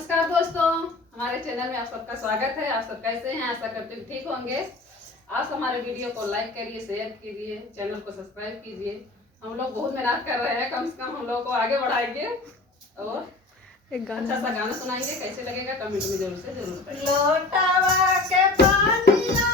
नमस्कार दोस्तों, हमारे चैनल में आप सबका स्वागत है। आप सब कैसे हैं? आशा करते हैं ठीक होंगे। आप हमारे वीडियो को लाइक करिए, शेयर कीजिए, चैनल को सब्सक्राइब कीजिए। हम लोग बहुत मेहनत कर रहे हैं, कम से कम हम लोग को आगे बढ़ाएंगे और एक अच्छा सा गाना सुनाएंगे। कैसे लगेगा कमेंट में जरूर से जरूर बताइए। लोटावा के पानिया